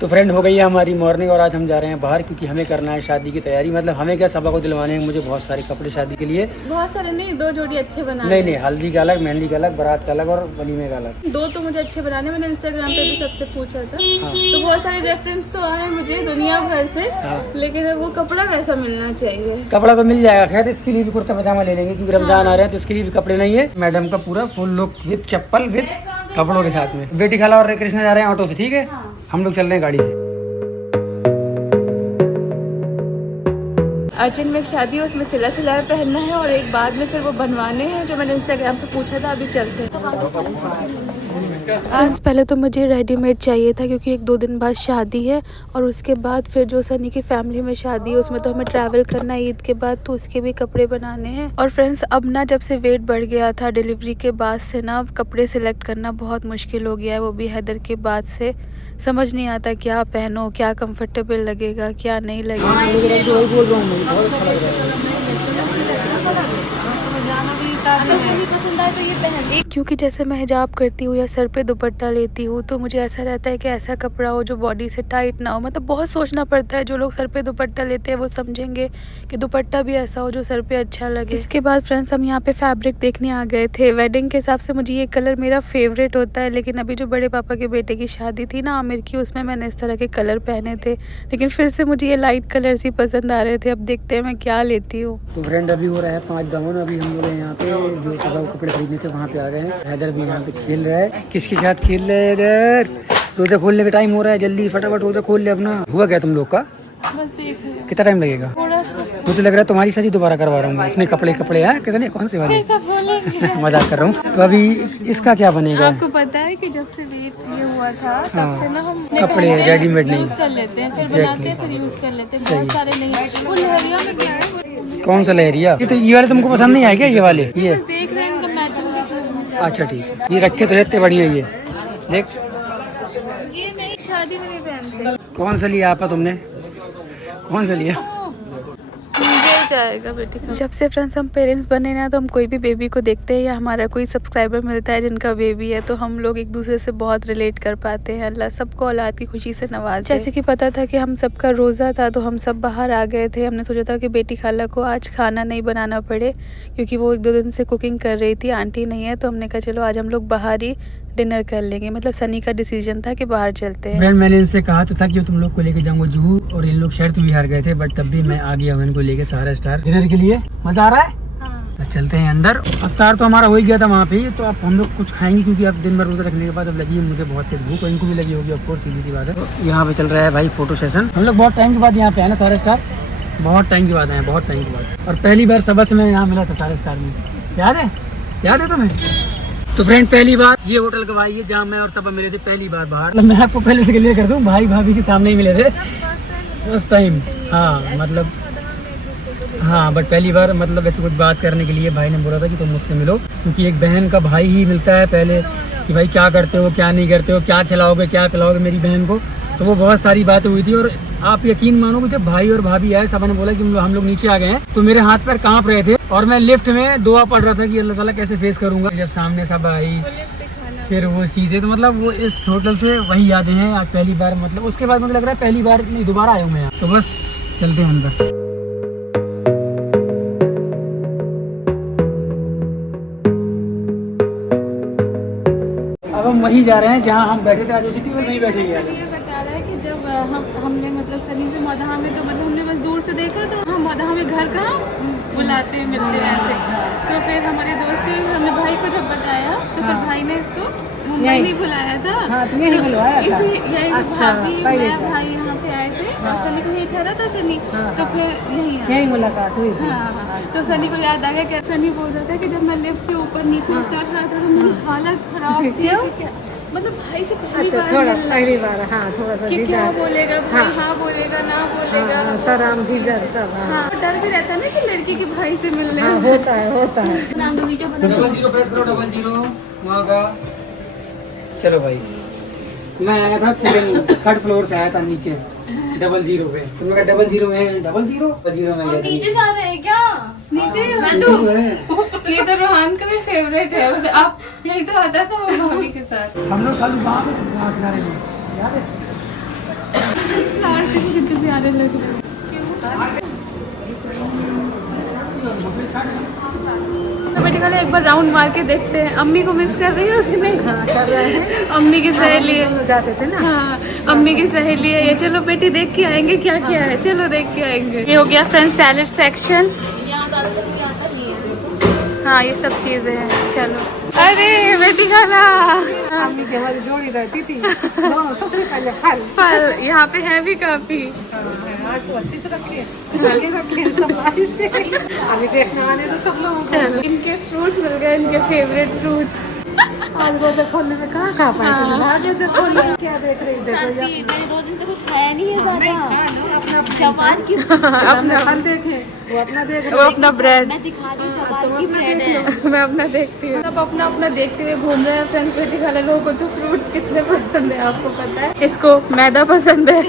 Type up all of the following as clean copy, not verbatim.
तो फ्रेंड हो गई है हमारी मॉर्निंग और आज हम जा रहे हैं बाहर क्योंकि हमें करना है शादी की तैयारी। मतलब हमें क्या, सबा को दिलवाने हैं मुझे बहुत सारे कपड़े शादी के लिए। बहुत सारे नहीं, 2 जोड़ी अच्छे बनाने। नहीं, हल्दी का अलग, मेहंदी का अलग, बारात का अलग और वलीमे का अलग। 2 तो मुझे अच्छे बनाने, मैंने इंस्टाग्राम पे भी सबसे पूछा था। हाँ। तो बहुत सारे रेफरेंस तो आए मुझे दुनिया भर से। हाँ। लेकिन वो कपड़ा कैसा मिलना चाहिए। कपड़ा तो मिल जाएगा, खैर इसके लिए भी कुर्ता पजामा ले लेंगे क्योंकि रमजान आ रहे हैं तो इसके लिए भी कपड़े नहीं है। मैडम का पूरा full look with chappal with कपड़ों के साथ में। बेटी खाला और कृष्णा जा रहे हैं ऑटो से, ठीक है। हम लोग चल रहे हैं गाड़ी से। अर्जेंट में एक शादी है, उसमें सिला सिलाया पहनना है और एक बाद में फिर वो बनवाने हैं जो मैंने इंस्टाग्राम पे पूछा था। अभी चलते हैं। फ्रेंड्स, पहले तो मुझे रेडीमेड चाहिए था क्योंकि 1-2 दिन बाद शादी है और उसके बाद फिर जो सनी की फैमिली में शादी है उसमें तो हमें ट्रैवल करना है ईद के बाद, तो उसके भी कपड़े बनाने हैं। और फ्रेंड्स, अब ना जब से वेट बढ़ गया था डिलीवरी के बाद से ना कपड़े सिलेक्ट करना बहुत मुश्किल हो गया है, वो भी हैदर के बाद से। समझ नहीं आता क्या पहनो, क्या कंफर्टेबल लगेगा, क्या नहीं पसंद आए तो ये पहन। क्योंकि जैसे मैं हिजाब करती हूँ या सर पे दुपट्टा लेती हूँ तो मुझे ऐसा रहता है कि ऐसा कपड़ा हो जो बॉडी से टाइट ना हो। मतलब बहुत सोचना पड़ता है। जो लोग सर पे दुपट्टा लेते हैं वो समझेंगे कि दुपट्टा भी ऐसा हो जो सर पे अच्छा लगे। इसके बाद फ्रेंड्स, हम यहाँ पे फैब्रिक देखने आ गए थे। वेडिंग के हिसाब से मुझे ये कलर मेरा फेवरेट होता है, लेकिन अभी जो बड़े पापा के बेटे की शादी थी ना आमिर की, उसमें मैंने इस तरह के कलर पहने थे, लेकिन फिर से मुझे ये लाइट कलर्स ही पसंद आ रहे थे। अब देखते हैं मैं क्या लेती हूँ। तो फ्रेंड अभी हो रहा है 5 डाउन। अभी हम लोग यहाँ पे जो सबा को कपड़े खरीदने थे वहाँ पे आ गए हैं। हैदर भी यहाँ पे खेल रहा है। किसके साथ खेल रहे हैं इधर? रोजा खोलने का टाइम हो रहा है, जल्दी फटाफट रोजा खोल ले अपना। हुआ क्या तुम लोग का? बस देख रहे हो। कितना टाइम लगेगा? थोड़ा सा। मुझे लग रहा है तुम्हारी शादी दोबारा करवा रहा हूँ मैं। इतने कपड़े हैं कितने, कौन से वाले? मजाक कर रहा हूँ। तो अभी इसका क्या बनेगा? आपको पता है कि जब से वेट ये हुआ था तब से ना हम कपड़े रेडीमेड नहीं यूज कर लेते हैं, फिर बनाते हैं, फिर यूज कर लेते हैं। बहुत सारे नहीं, वो लहरिया में भी है। कौन सा लहरिया? ये तो ये वाले तुमको पसंद नहीं आए क्या? ये वाले ये बस देख रहे हैं, इनका मैचिंग देख रहे अच्छा ठीक है। ये रखे तो है इतने बढ़िया। ये देख, ये नहीं शादी में नहीं पहनते। कौन सा लिया आपा तुमने? कौन सा लिया? जाएगा बेटी का। जब से फ्रेंड्स हम पेरेंट्स बने ना तो हम कोई भी बेबी को देखते हैं या हमारा कोई सब्सक्राइबर मिलता है जिनका बेबी है तो हम लोग एक दूसरे से बहुत रिलेट कर पाते हैं। अल्लाह सबको औलाद की खुशी से नवाजे। जैसे कि पता था कि हम सबका रोज़ा था तो हम सब बाहर आ गए थे। हमने सोचा था कि बेटी खाला को आज खाना नहीं बनाना पड़े क्योंकि वो 1-2 दिन से कुकिंग कर रही थी, आंटी नहीं है, तो हमने कहा चलो आज हम लोग बाहर ही डिनर कर लेंगे। मतलब सनी का डिसीजन था कि बाहर चलते हैं। फ्रेंड, मैंने इनसे कहा तो था कि तुम लोग को लेके जाऊंगा जूहू और इन लोग शर्त भी हार गए थे, बट तब भी मैं आ गया हूँ इनको लेके सहारा स्टार डिनर के लिए। मजा आ रहा है? हाँ। तो चलते हैं अंदर। अफ्तार तो हमारा हो ही गया था वहाँ पे, तो अब हम लोग कुछ खाएंगे क्योंकि अब दिन भर रोजा रखने के बाद अब लगी है मुझे बहुत तेज भूख और इनको भी लगी होगी, ऑफ कोर्स, सीधी सी बात है। तो यहाँ पे चल रहा है भाई फोटो सेशन। हम लोग बहुत टाइम के बाद यहाँ पे आए ना सहारा स्टार, बहुत टाइम के बाद आए, बहुत टाइम के बाद। और पहली बार सबा से मैं यहाँ मिला था सहारा स्टार में, याद है तुम्हें? तो फ्रेंड, पहली बार ये होटल गवाई है जहाँ मैं और सबा मिले थे पहली बार बाहर। मतलब मैं आपको पहले से क्लियर कर दूं, भाई भाभी के सामने ही मिले थे फर्स्ट टाइम। हाँ मतलब हाँ, बट पहली बार मतलब ऐसे कुछ बात करने के लिए भाई ने बोला था कि तुम मुझसे मिलो, क्योंकि एक बहन का भाई ही मिलता है पहले कि भाई क्या करते हो, क्या नहीं करते हो, क्या खिलाओगे मेरी बहन को। तो वो बहुत सारी बातें हुई थी और आप यकीन मानो कि जब भाई और भाभी आए, सबा ने बोला कि हम लोग नीचे आ गए हैं, तो मेरे हाथ पैर कांप रहे थे और मैं लिफ्ट में दुआ पढ़ रहा था कि अल्लाह ताला कैसे फेस करूंगा। जब सामने सब आई फिर वो चीज़ें, तो मतलब वो इस होटल से वही यादें हैं। आज पहली बार, मतलब उसके बाद मुझे लग रहा है पहली बार नहीं, दोबारा आया हूँ मैं यहाँ। तो बस चलते हैं अंदर। अब हम वहीं जा रहे हैं जहाँ हम बैठे थे आज उसी टेबल में ही बैठे हैं। ये बता रहा है कि जब हमने मतलब सनी से मदहा में, तो मतलब हमने बस दूर से देखा तो हम मदहा में घर कहाँ बुलाते मिलते हैं ऐसे। तो फिर हमारे दोस्त हमने भाई को जब बताया तो फिर भाई ने इसको मुंबई नहीं बुलाया था। हाँ, तुम्हें ही बुलवाया था। अच्छा, भाई यहाँ पे आए थे और सनी को यही ठहरा था सनी, तो फिर यही मुलाकात हुई थी। हाँ, तो सनी को याद आ गया कि सनी बोल रहा था कि जब मैं लिफ्ट से ऊपर नीचे उतर रहा था तो मेरी हालत खराब थी। मतलब भाई से पहली बार हाँ, थोड़ा सा क्या बोलेगा भाई, हाँ बोलेगा ना बोलेगा, सलाम जीजा सब। हाँ, डर भी रहता है ना कि लड़की के भाई से मिलने। हाँ, होता है। नाम तो वीडियो बना 00 प्रेस करो, 00 वहाँ का। चलो भाई, मैं आया था 3rd फ्लोर से आया था नीचे 00 पे। तुमने कहा 00 में 00 में गया। नीचे जा रहे हैं क्या? नीचे मैं तो ये तो रोहान का भी फेवरेट है, उसे आप यही तो आता था वो भाभी के साथ। हम लोग कल वहाँ पे किनारे में, याद है? प्यारे लग रहे हैं। तो बेटी खाना एक बार राउंड मार के देखते हैं, अम्मी को मिस कर रही हो कि नहीं? हाँ, कर रहे हैं। अम्मी की सहेली है। जाते थे ना। हाँ, अम्मी की सहेली है ये। चलो बेटी देख के आएंगे क्या क्या है, चलो देख के आएंगे। ये हो गया फ्रेंड सैलेड सेक्शन। हाँ ये सब चीजें हैं। चलो अरे बेटी खाना अम्मी की हमारी जोड़ी रहती थी दोनों। सबसे पहले फल। फल यहाँ पे है भी काफी। आज तो अच्छे से रख लिए सब से। अभी देखने आने तो सब लोग। चलो इनके फ्रूट्स मिल गए, इनके फेवरेट फ्रूट्स। आज रोजा खोलने में कहाँ खा पाए। आगे जो खोल क्या देख रही देखो। मैंने 2 दिन से कुछ खाया नहीं है ज्यादा। अपना जवान की अपना फल देखे वो अपना देख वो अपना ब्रेड। मैं दिखा रही हूँ, जवान की ब्रेड है। मैं अपना देखती हूँ। सब अपना अपना देखते हुए घूम रहे हैं फ्रेंड्स। बेटी खाला लोगों को तो फ्रूट्स कितने पसंद है आपको पता है। इसको मैदा पसंद है।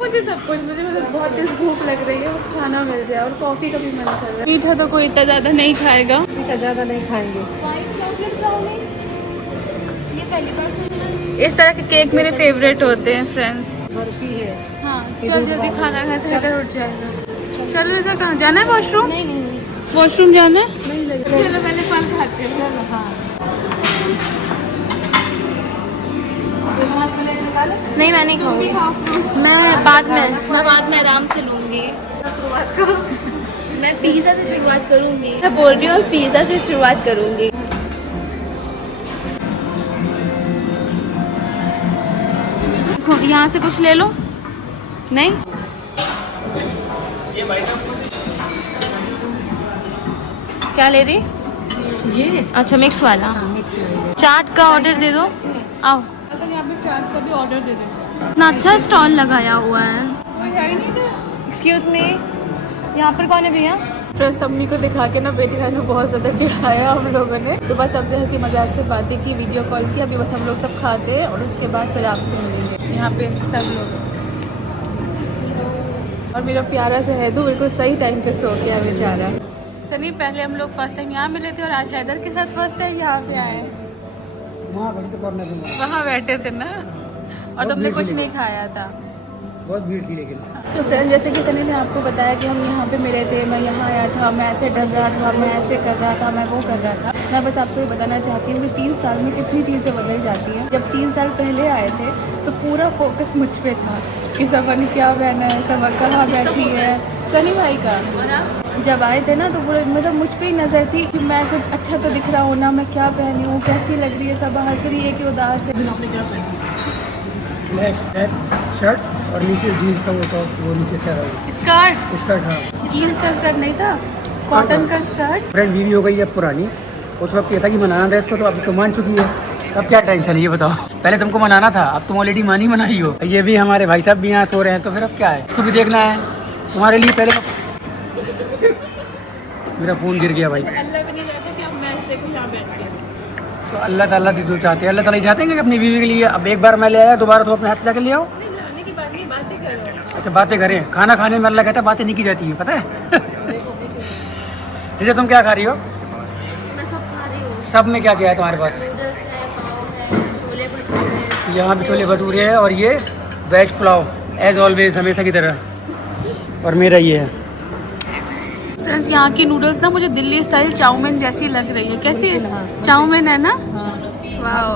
मुझे सब कुछ, मुझे मतलब बहुत तेज भूख लग रही है, बस खाना मिल जाए और कॉफी का भी मन कर रहा है। मीठा तो कोई इतना ज्यादा नहीं खाएगा। मीठा ज्यादा नहीं खाएंगे। व्हाइट चॉकलेट ब्राउनी ये पहली बार सुना है। इस तरह के केक मेरे फेवरेट होते हैं फ्रेंड्स। बर्फी है। हाँ चल जल्दी खाना खाते इधर उठ जाएगा। चलो ऐसा कहाँ जाना है? वॉशरूम? नहीं नहीं नहीं वॉशरूम जाना है? नहीं लगे। चलो पहले फल खाते हैं। चलो हाँ। नहीं मैं नहीं खाऊंगी। मैं बाद में आराम से लूंगी। शुरुआत करो। मैं पिज्जा से शुरुआत करूंगी। मैं बोल रही हूँ पिज्जा से शुरुआत करूंगी। यहाँ से कुछ ले लो। नहीं क्या ले रही? ये अच्छा मिक्स वाला। मिक्स चाट का ऑर्डर दे दो। आओ। अच्छा यहाँ पे चाट का भी ऑर्डर दे देते हैं। इतना अच्छा स्टॉल लगाया हुआ है। कोई है ही नहीं था। एक्सक्यूज मी, यहाँ पर कौन है भैया? फ्रेंड्स अम्मी को दिखा के ना बेटी बहन बहुत ज़्यादा चिढ़ाया हम लोगों ने। तो बस सबसे हंसी मजाक से बातें की, वीडियो कॉल की। अभी बस हम लोग सब खाते हैं और उसके बाद फिर आपसे मिलेंगे। यहाँ पे सब लोग और मेरा प्यारा सा है तो बिल्कुल सही टाइम पे सो गया बेचारा। सनी पहले हम लोग फर्स्ट टाइम यहाँ मिले थे और आज हैदर के साथ फर्स्ट टाइम यहाँ पे आए हैं। वहाँ बैठे थे ना और तुमने कुछ नहीं खाया था। बहुत भीड़ थी लेकिन। तो फ्रेंड जैसे कि सनी ने आपको बताया कि हम यहाँ पे मिले थे, मैं यहाँ आया था, मैं ऐसे डर रहा था, मैं ऐसे कर रहा था, मैं वो कर रहा था। मैं बस आपको ये बताना चाहती हूँ कि 3 साल में कितनी चीज़ें बदल जाती हैं। जब 3 साल पहले आए थे तो पूरा फोकस मुझ पे था कि सभा ने क्या पहना है, सभा कहाँ बैठी है। सनी भाई का जब आए थे ना तो पूरा मतलब मुझ पे ही नज़र थी कि मैं कुछ अच्छा तो दिख रहा हूँ ना, मैं क्या पहनी हूँ, कैसी लग रही है, सभा हंस रही है कि उदास है। ब्लैक शर्ट और नीचे जीन्स का वो नीचे क्या था स्कर्ट हाँ। जीन्स का स्कर्ट नहीं था, कॉटन का स्कर्ट। फ्रेंड बीवी हो गई है पुरानी, उस वक्त ये था कि मनाना था इसको, तो अभी तो मान चुकी है। अब क्या टेंशन है ये बताओ? पहले तुमको मनाना था, अब तुम ऑलरेडी मनाई हो। ये भी हमारे भाई साहब भी यहाँ सो रहे हैं, तो फिर अब क्या है, इसको भी देखना है तुम्हारे लिए। पहले मेरा फ़ोन गिर गया भाई। अल्लाह भी नहीं चाहते कि हम मैं ऐसे को यहाँ बैठ के। तो अल्लाह ताला जो चाहते हैं, अल्लाह ताला ही चाहते हैं कि अपनी बीवी के लिए। अब एक बार मैं ले आया, दोबारा तो अपने हाथ से जाकर ले आओ। नहीं लाने की बात नहीं, बातें करो। अच्छा बातें करें, खाना खाने में अल्लाह कहता है बातें नहीं की जाती है, पता है? जैसे तुम क्या खा रही हो? मैं सब खा रही हूँ। सब में क्या क्या है तुम्हारे पास? नूडल्स है, पाव है, छोले भटूरे हैं। यहाँ पे छोले भटूरे है और ये वेज पुलाव एज ऑलवेज, हमेशा की तरह। और मेरा ये है फ्रेंड्स यहाँ की नूडल्स ना मुझे दिल्ली स्टाइल चाउमीन जैसी लग रही है। कैसी चाउमीन है ना?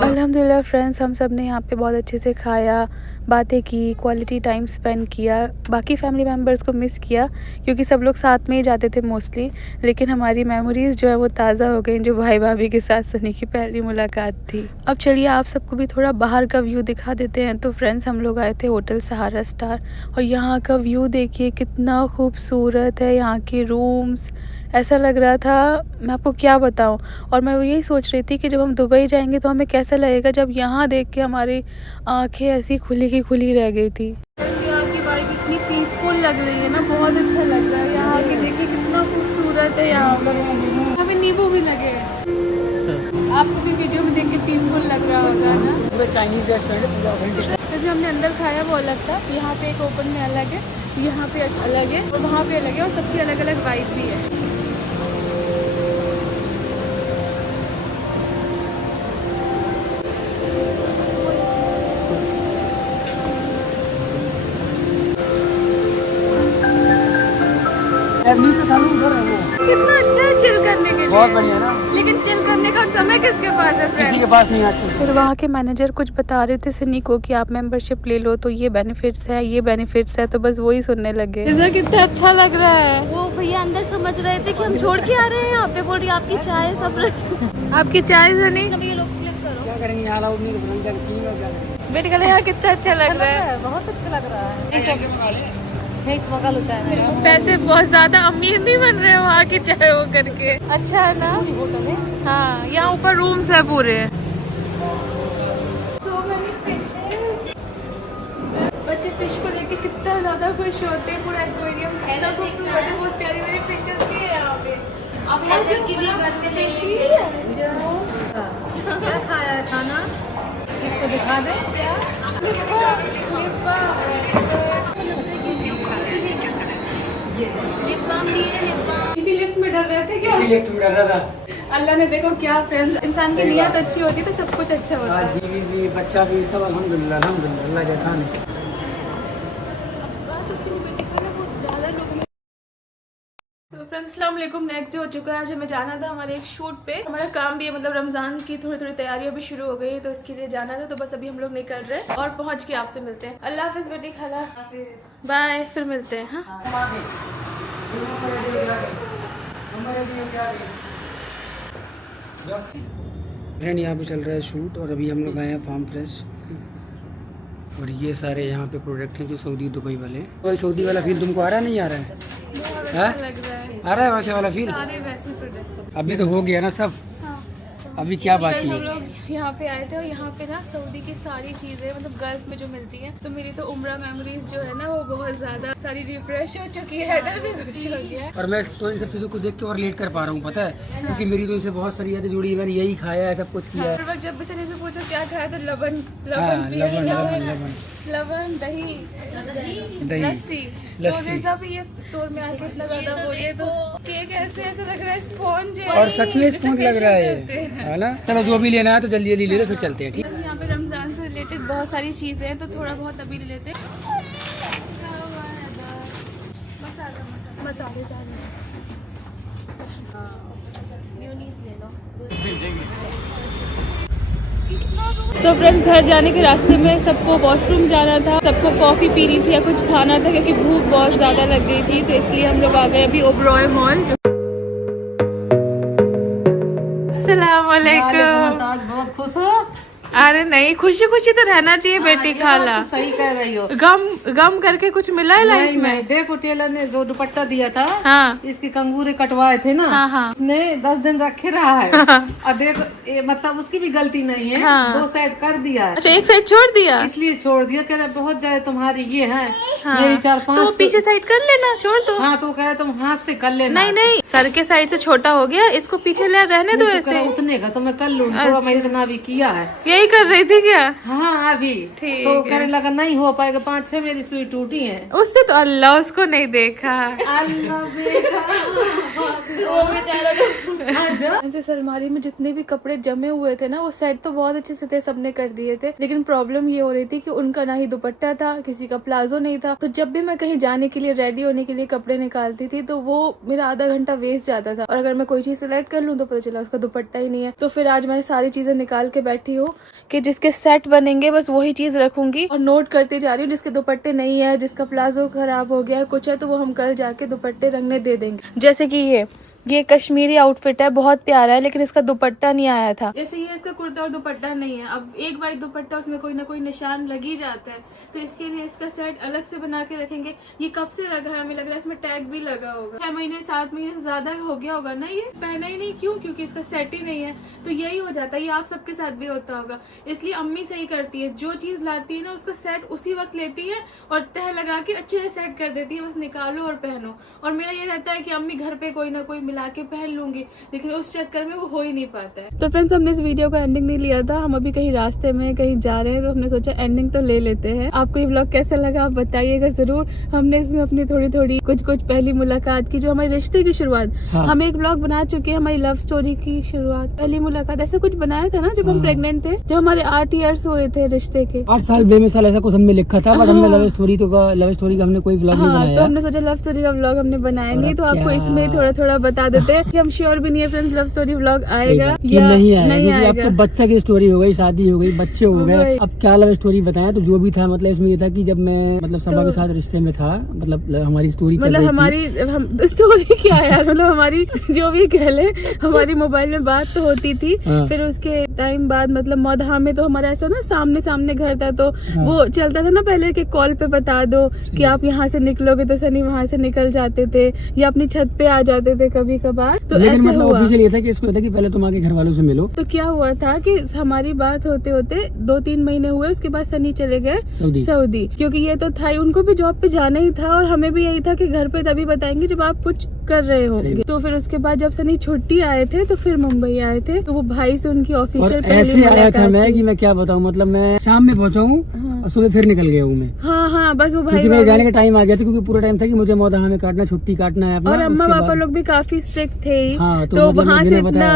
अल्हम्दुलिल्लाह फ्रेंड्स हम सब ने यहाँ पे बहुत अच्छे से खाया, बातें की, क्वालिटी टाइम स्पेंड किया। बाकी फैमिली मेम्बर्स को मिस किया क्योंकि सब लोग साथ में ही जाते थे मोस्टली, लेकिन हमारी मेमोरीज़ जो है वो ताज़ा हो गई जो भाई भाभी के साथ सनी की पहली मुलाकात थी। अब चलिए आप सबको भी थोड़ा बाहर का व्यू दिखा देते हैं। तो फ्रेंड्स हम लोग आए थे होटल सहारा स्टार और यहाँ का व्यू देखिए कितना खूबसूरत है। यहाँ के रूम्स ऐसा लग रहा था, मैं आपको क्या बताऊं। और मैं यही सोच रही थी कि जब हम दुबई जाएंगे तो हमें कैसा लगेगा, जब यहाँ देख के हमारी आंखें ऐसी खुली की खुली रह गई थी। यहाँ की वाइब इतनी पीसफुल लग रही है ना, बहुत अच्छा लग रहा है। यहाँ के देखिए कितना खूबसूरत है। यहाँ पर यहाँ पे नींबू भी लगे हैं। आपको भी वीडियो में देख के पीसफुल लग रहा होगा ना। पूरा चाइनीज रेस्टोरेंट। जैसे हमने अंदर खाया वो अलग था, यहाँ पे एक ओपन में अलग है, यहाँ पे अलग है और वहाँ पे अलग है और सबकी अलग अलग वाइब भी है। 20 साल उधर है वो। कितना अच्छा है चिल करने के लिए। बहुत बढ़िया ना, लेकिन चिल करने का समय किसके पास है किसी फ्रेंड्स? के पास नहीं आजकल। फिर वहाँ के मैनेजर कुछ बता रहे थे सनी को कि आप मेंबरशिप ले लो तो ये बेनिफिट्स है, ये बेनिफिट्स है, तो बस वही सुनने लगे। इधर कितना अच्छा लग रहा है। वो भैया अंदर समझ रहे थे कि हम छोड़ के आ रहे हैं यहाँ पे, बोल रही आपकी चाय सब आपकी चाय सनी क्या करेंगे यहाँ लाओ नहीं तो बेटे का यहाँ कितना अच्छा लग रहा है। बहुत अच्छा लग रहा है। मंगा लो चाय। पैसे बहुत ज्यादा अमीर नहीं बन रहे वहाँ की चाय वो करके। अच्छा है ना? होटल है। हाँ, यहाँ ऊपर रूम्स है पूरे। बच्चे फिश को देख के कितना ज्यादा खुश होते हैं। पूरा एक्वेरियम कितना खूबसूरत है, बहुत प्यारी प्यारी फिशेस भी है यहाँ पे। अब के लिए घर में फिश भी है। क्या खाया है खाना? इसको दिखा दे। इसी लिफ्ट में डर रहे थे क्या? इसी लिफ्ट में डर रहा था। अल्लाह ने देखो क्या फ्रेंड्स, इंसान की नियत अच्छी होती है तो सब कुछ अच्छा होता है। जीवी भी बच्चा भी सब अल्हम्दुलिल्लाह अल्हम्दुलिल्लाह, अल्लाह के एहसान है। तो फ्रेंड्स अस्सलाम वालेकुम। नेक्स्ट डे हो चुका है। आज हमें जाना था हमारे एक शूट पे। हमारा काम भी है, मतलब रमजान की थोड़ी थोड़ी तैयारियां भी शुरू हो गई है तो इसके लिए जाना था। तो बस अभी हम लोग निकल रहे हैं और पहुंच के आपसे मिलते हैं। अल्लाह हाफिज बेटी खाला, बाय, फिर मिलते हैं। हाँ फ्रेंड यहाँ पे चल रहा है शूट और अभी हम लोग आए हैं फार्म फ्रेश और ये सारे यहाँ पे प्रोडक्ट हैं जो सऊदी दुबई वाले। कोई सऊदी वाला फील तुमको आ रहा है नहीं आ रहा है? बहुत अच्छा लग रहा है। आ रहा है वैसे वाला फील? सारे वैसे प्रोडक्ट। अभी तो हो गया ना सब, हाँ। अभी क्या बाकी कल हम है? लोग यहाँ पे आए थे और यहाँ पे ना सऊदी की सारी चीजें मतलब गल्फ में जो मिलती हैं, तो मेरी तो उम्रा मेमोरीज जो है ना वो बहुत ज्यादा सारी रिफ्रेश हो चुकी है। इधर भी खुश हो गया है। और मैं तो इन सब चीज़ों को देख के और रिलेट कर पा रहा हूँ, पता है, क्योंकि मेरी तो इनसे बहुत सारी यादें जुड़ी है। मैंने यही खाया है, सब कुछ किया है। हर वक्त जब भी सनी से पूछो क्या खाया तो लबन हाँ, लबन पिया, लबन लबन लबन लबन दही दही लस्सी। लस्सी। तो जैसा भी ये स्टोर में आके इतना ज्यादा हो गया तो केक ऐसे ऐसे लग रहा है स्पॉन्ज है। और सच में स्पॉन्ज लग रहा करते है, हैं। है ना? चलो जो भी लेना है तो जल्दी जल्दी ले लो, फिर चलते हैं। ठीक, यहाँ पे रमजान से रिलेटेड बहुत सारी चीजें हैं तो थोड़ा बहुत अभी ले लेते हैं। मसाले सारे तो फ्रेंड्स घर जाने के रास्ते में सबको वॉशरूम जाना था, सबको कॉफ़ी पीनी थी या कुछ खाना था क्योंकि भूख बहुत ज़्यादा लग गई थी, तो इसलिए हम लोग आ गए अभी ओबरॉय मॉल। अस्सलाम वालेकुम। आज बहुत खुश हो? अरे नहीं, खुशी खुशी तो रहना चाहिए बेटी खाला। तो सही कह रही हो। गम करके कुछ मिला है लाइफ में? नहीं, देखो टेलर ने जो दुपट्टा दिया था, हाँ इसकी कंगूरे कटवाए थे ना, हाँ हाँ उसने 10 दिन रखे रहा है। और देखो मतलब उसकी भी गलती नहीं है, हाँ। 2 साइड कर दिया है, अच्छा एक साइड छोड़ दिया इसलिए छोड़ दिया। कह रहे बहुत ज्यादा तुम्हारी ये है, हाँ। मेरी 4-5 तो पीछे साइड कर लेना, छोड़ दो। हाँ तो कह रहे तुम हाथ से कर लेना। नहीं नहीं, सर के साइड से छोटा हो गया, इसको पीछे ले रहने दो तो कह ऐसे। रहा उतने का तो मैं कर लूँ, थोड़ा मैंने इतना भी किया है। यही कर रही थी क्या? हाँ अभी ठीक तो है। कहने लगा नहीं हो पाएगा, 5-6 मेरी सुई टूटी है। उससे तो अल्लाह उसको नहीं देखा। अल्लाह बेटा वो बेचारा ऐसे अलमारी में जितने भी कपड़े जमे हुए थे ना, वो सेट तो बहुत अच्छे से थे, सबने कर दिए थे, लेकिन प्रॉब्लम ये हो रही थी कि उनका ना ही दुपट्टा था, किसी का प्लाजो नहीं था। तो जब भी मैं कहीं जाने के लिए रेडी होने के लिए कपड़े निकालती थी तो वो मेरा आधा घंटा वेस्ट जाता था, और अगर मैं कोई चीज सिलेक्ट कर लूँ तो पता चला उसका दुपट्टा ही नहीं है। तो फिर आज मैं सारी चीजें निकाल के बैठी हूँ कि जिसके सेट बनेंगे बस वही चीज रखूंगी, और नोट करती जा रही हूँ जिसके दुपट्टे नहीं है, जिसका प्लाजो खराब हो गया है, कुछ है, तो वो हम कल जाके दुपट्टे रंगने दे देंगे। जैसे कि ये कश्मीरी आउटफिट है, बहुत प्यारा है, लेकिन इसका दुपट्टा नहीं आया था। जैसे ये इसका कुर्ता और दुपट्टा नहीं है, अब एक बार दुपट्टा उसमें कोई ना कोई निशान लग ही जाता है, तो इसके लिए इसका सेट अलग से बना के रखेंगे। ये कब से लगा है, हमें लग रहा है इसमें टैग भी लगा होगा, 6 महीने 7 महीने से ज्यादा हो गया होगा ना, ये पहना ही नहीं। क्यों? क्योंकि इसका सेट ही नहीं है। तो यही हो जाता है, ये आप सबके साथ भी होता होगा। इसलिए अम्मी सही करती है, जो चीज लाती है ना उसका सेट उसी वक्त लेती है और तह लगा के अच्छे से सेट कर देती है, बस निकालो और पहनो। और मेरा ये रहता है कि अम्मी घर पे कोई ना कोई ला के पहन लूंगी, लेकिन उस चक्कर में वो हो ही नहीं पाता है। तो फ्रेंड्स हमने इस वीडियो का एंडिंग नहीं लिया था, हम अभी कहीं रास्ते में कहीं जा रहे हैं तो हमने सोचा एंडिंग तो ले लेते हैं। आपको ये व्लॉग कैसा लगा आप बताइएगा जरूर। हमने इसमें अपनी थोड़ी थोड़ी कुछ पहली मुलाकात की, जो हमारे रिश्ते की शुरुआत, हम एक व्लॉग बना चुके हैं हमारी लव स्टोरी की शुरुआत, पहली मुलाकात, ऐसा कुछ बनाया था ना जब हम प्रेग्नेंट थे, जब हमारे 8 इयर्स हुए थे रिश्ते के, 8 साल बेमिसाल ऐसा कुछ हमने लिखा था, बट हमने लव स्टोरी का हमने कोई व्लॉग नहीं बनाया। तो हमने सोचा लव स्टोरी का व्लॉग हमने बनाया नहीं, तो आपको इसमें थोड़ा थोड़ा बता देते हैं कि हम श्योर भी नहीं है फ्रेंड्स लव स्टोरी व्लॉग आएगा या नहीं आएगा। अब तो बच्चा की स्टोरी हो गई, शादी हो गई, बच्चे हो गए, अब क्या लव स्टोरी बताया। तो जो भी था मतलब इसमें ये था कि जब मैं मतलब सबा के साथ रिश्ते में था, मतलब हमारी स्टोरी मतलब हमारी स्टोरी क्या है यार, मतलब हमारी जो भी कह ले, हमारी मोबाइल में बात तो होती थी। फिर उसके टाइम बाद मतलब मौधा में तो हमारा ऐसा ना सामने सामने घर था, तो वो चलता था ना पहले कि कॉल पे बता दो कि आप यहाँ से निकलोगे, तो सनी वहाँ से निकल जाते थे या अपनी छत पे आ जाते थे कभी कभार। तो लेकिन ऐसे मतलब हुआ। ऑफिशियल ये था कि इसको था कि पहले तुम आके घर वालों से मिलो। तो क्या हुआ था कि हमारी बात होते होते 2-3 महीने हुए, उसके बाद सनी चले गए सऊदी, क्योंकि ये तो था ही, उनको भी जॉब पे जाना ही था और हमें भी यही था कि घर पे तभी बताएंगे जब आप कुछ कर रहे होंगे। तो फिर उसके बाद जब सनी छुट्टी आए थे तो फिर मुंबई आए थे, तो वो भाई से उनकी ऑफिशियल ऐसे आया था मैं कि मैं क्या बताऊँ, मतलब मैं शाम में पहुंचा हूँ और सुबह फिर निकल गया हूँ मैं। हाँ बस वो भाई जाने का टाइम आ गया था, क्योंकि पूरा टाइम था कि मुझे मौदा में काटना, छुट्टी काटना है अपना। और अम्मा पापा लोग भी काफी स्ट्रिक्ट थे ही, हाँ, तो मतलब वहाँ से इतना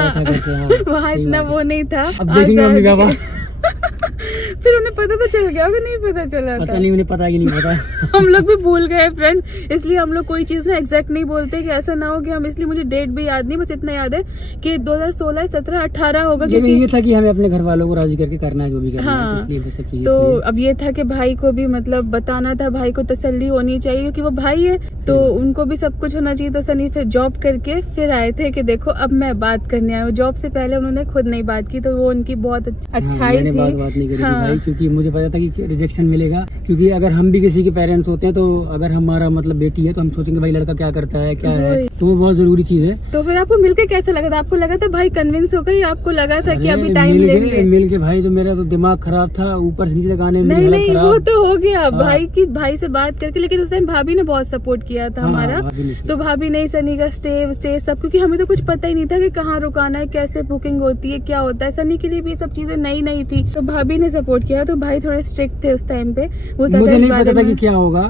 वहाँ इतना वो नहीं था। अब देखेंगे मम्मी पापा। फिर उन्हें पता तो चल गया कि नहीं पता चला था? पता नहीं, उन्हें पता कि नहीं पता। हम लोग भी भूल गए फ्रेंड्स, इसलिए हम लोग कोई चीज ना एग्जैक्ट नहीं बोलते कि ऐसा ना हो कि हम, इसलिए मुझे डेट भी याद नहीं, बस इतना याद है कि 2016, 17, 18 होगा। क्योंकि ये था कि हमें अपने घर वालों को राजी करके करना है जो भी करना है, इसलिए वो सब चीजें तो अब ये था कि भाई को भी मतलब बताना था, भाई को तसल्ली होनी चाहिए क्योंकि वो भाई है, तो उनको भी सब कुछ होना चाहिए। तो सनी फिर जॉब करके फिर आए थे कि देखो अब मैं बात करने आया हूँ। जॉब से पहले उन्होंने खुद नहीं बात की, तो वो उनकी बहुत अच्छाई थी। बात नहीं करी भाई, क्योंकि मुझे पता था कि रिजेक्शन मिलेगा, क्योंकि अगर हम भी किसी के पेरेंट्स होते हैं तो अगर हमारा मतलब बेटी है तो हम सोचेंगे भाई लड़का क्या करता है, क्या है, तो वो बहुत जरूरी चीज है। तो फिर आपको मिलके कैसा लगा था? आपको लगा था भाई कन्विंस हो गई, आपको लगा था कि अभी टाइम लेंगे? मिल के भाई तो मेरा तो दिमाग खराब था, ऊपर से नीचे तक आने में नहीं वो तो हो गया भाई से बात करके, लेकिन उस टाइम भाभी ने बहुत सपोर्ट किया था हमारा। तो भाभी ने सनी का स्टे सब, क्योंकि हमें तो कुछ पता ही नहीं था कि कहाँ रुकाना है, कैसे बुकिंग होती है, क्या होता है। सनी के लिए भी सब चीजें नई थी, तो भाभी ने सपोर्ट किया। तो भाई थोड़े स्ट्रिक्ट थे उस टाइम पे, वो मुझे नहीं पता था कि क्या होगा,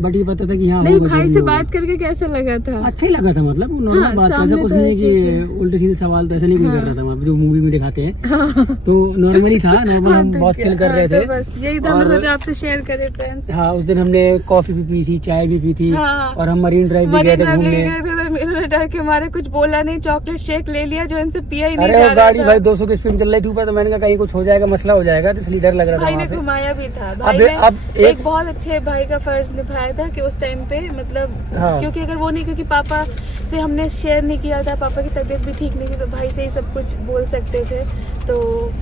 बट ये पता था कि हाँ नहीं। भाई से बात करके कैसा लगा था? अच्छा ही लगा था, मतलब नॉर्मल बात, ऐसा कुछ नहीं कि उल्टे सीधे सवाल तो ऐसा नहीं कोई कर रहा था वहाँ पे जो मूवी में दिखाते हैं, तो नॉर्मली था, नॉर्मल हम बहुत चिल कर रहे थे। बस यही था, मैं सोचा आपसे शेयर करें फ्रेंड्स। हाँ, उस दिन हमने कॉफी भी पी थी, चाय भी पी थी, और हम मरीन ड्राइव भी गए थे घूमने। डर के हमारे कुछ बोला नहीं, चॉकलेट शेक ले लिया जो इनसे पिया ही नहीं। अरे गाड़ी भाई 200 की स्पीड में चल रही थी ऊपर, तो मैंने कहा कहीं कुछ हो जाएगा, मसला हो जाएगा, तो इसलिए डर लग रहा था। भाई ने घुमाया भी था, भाई ने एक बहुत अच्छे भाई का फर्ज निभाया था कि उस टाइम पे मतलब क्योंकि अगर वो नहीं, क्योंकि पापा से हमने शेयर नहीं किया था, पापा की तबीयत भी ठीक नहीं थी, तो भाई से ही सब कुछ बोल सकते थे। तो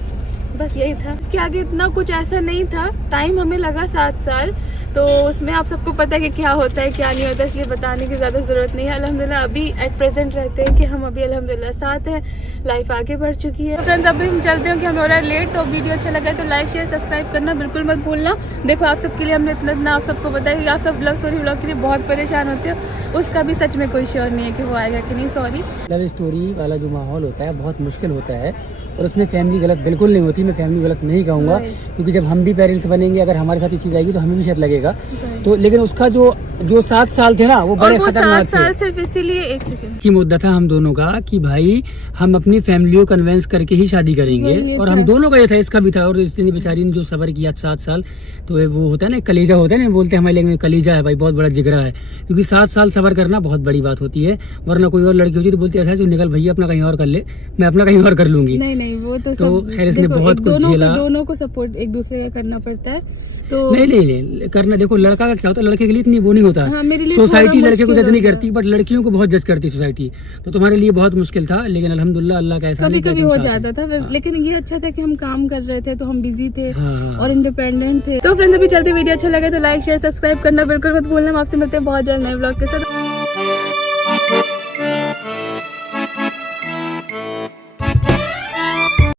बस यही था, इसके आगे इतना कुछ ऐसा नहीं था। टाइम हमें लगा 7 साल, तो उसमें आप सबको पता है कि क्या होता है क्या नहीं होता, इसलिए बताने की ज़्यादा ज़रूरत नहीं है। अल्हम्दुलिल्लाह अभी एट प्रेजेंट रहते हैं कि हम अभी अल्हम्दुलिल्लाह साथ हैं, लाइफ आगे बढ़ चुकी है। फ्रेंड्स अभी हम चलते हैं कि हमें हो रहा है लेट, तो वीडियो अच्छा लगा तो लाइक शेयर सब्सक्राइब करना बिल्कुल मत भूलना। देखो आप सबके लिए हमने इतना आप सबको बताया कि आप सब लव स्टोरी व्लॉग के लिए बहुत परेशान होते हो, उसका भी सच में कोई श्योर नहीं है कि वो आएगा कि नहीं। सॉरी, लव स्टोरी वाला जो माहौल होता है बहुत मुश्किल होता है, और उसमें फैमिली गलत बिल्कुल नहीं होती। मैं फैमिली गलत नहीं कहूँगा, क्योंकि जब हम भी पेरेंट्स बनेंगे, अगर हमारे साथ ये चीज़ आएगी तो हमें भी शायद लगेगा। तो लेकिन उसका जो 7 साल थे ना वो बड़े खतरनाक थे। 7 साल सिर्फ इसीलिए, एक सेकंड की मुद्दा था हम दोनों का कि भाई हम अपनी फैमिली को कन्वेंस करके ही शादी करेंगे, और हम दोनों का ये था, इसका भी था। और इस बेचारी ने जो सबर किया 7 साल, तो वो होता है ना कलेजा होता है ना, बोलते हैं हमारे लिए कलेजा है भाई, बहुत बड़ा जिगरा है, क्योंकि 7 साल सबर करना बहुत बड़ी बात होती है। वरना कोई और लड़की होती तो बोलती ऐसा जो निकल भैया अपना कहीं और कर ले, मैं अपना कहीं और कर लूंगी। नहीं वो तो खैर इसने बहुत कुछ झेला, दोनों को सपोर्ट एक दूसरे का करना पड़ता है। तो नहीं करना, देखो लड़का का क्या होता है, लड़के के लिए इतनी वो नहीं होता। सोसाइटी लड़के को जज नहीं करती, बट लड़कियों को बहुत जज करती सोसाइटी। तो तुम्हारे लिए बहुत मुश्किल था, लेकिन अल्हम्दुलिल्लाह अल्लाह का एहसान है कि कभी हो जाता था। लेकिन ये अच्छा था कि हम काम कर रहे थे, तो हम बिजी थे और इंडिपेंडेंट थे। तो फ्रेंड्स अभी चलते, वीडियो अच्छा लगे तो लाइक शेयर सब्सक्राइब करना बिल्कुल मत भूलना। हम आपसे मिलते हैं बहुत जल्द नए व्लॉग के साथ।